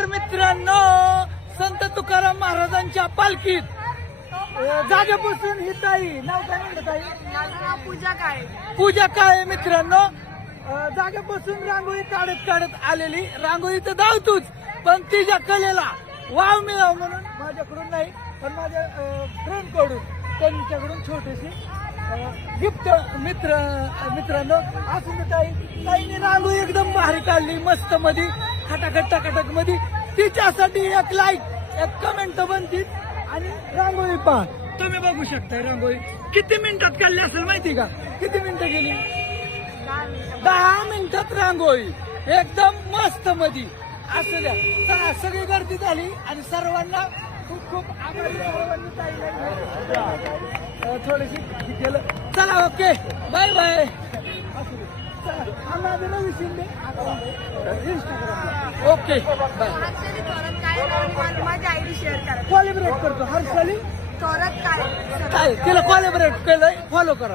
नमस्कार मित्रांनो, संत तुकाराम महाराजांच्या पालखीत जागेपासून ही ताई, नाव काय म्हणलं ताई? पूजा काळे मित्रांनो, जागेपासून रांगोळी काढत काढत आलेली. रांगोळी तर धावतोच, पण तिच्या कलेला वाव मिळाव म्हणून माझ्याकडून नाही पण माझ्या फ्रेंड कडून, त्यांच्याकडून छोटीशी गिफ्ट मित्रांनो असून ताईने रांगोळी एकदम भारी काढली, मस्त मध्ये खटाखट टकाटक मध्ये. तिच्यासाठी एक लाईक, एक कमेंट बनतील. आणि रांगोळी पहा, तुम्ही बघू शकता रांगोळी किती मिनिटात काढली असेल माहिती का? किती मिनिटं गेली? 10 मिनिटात रांगोळी एकदम मस्त मध्ये. असू द्या, चला सगळी गर्दी झाली आणि सर्वांना खूप खूप आभारी. थोडीशी केलं. चला okay, bye bye. Okay bye. माझी आयडी शेअर करा. कॉलेबरेट करतो हर्षाली थोरात काय, तिला कॉलेबरेट केलंय, फॉलो करा.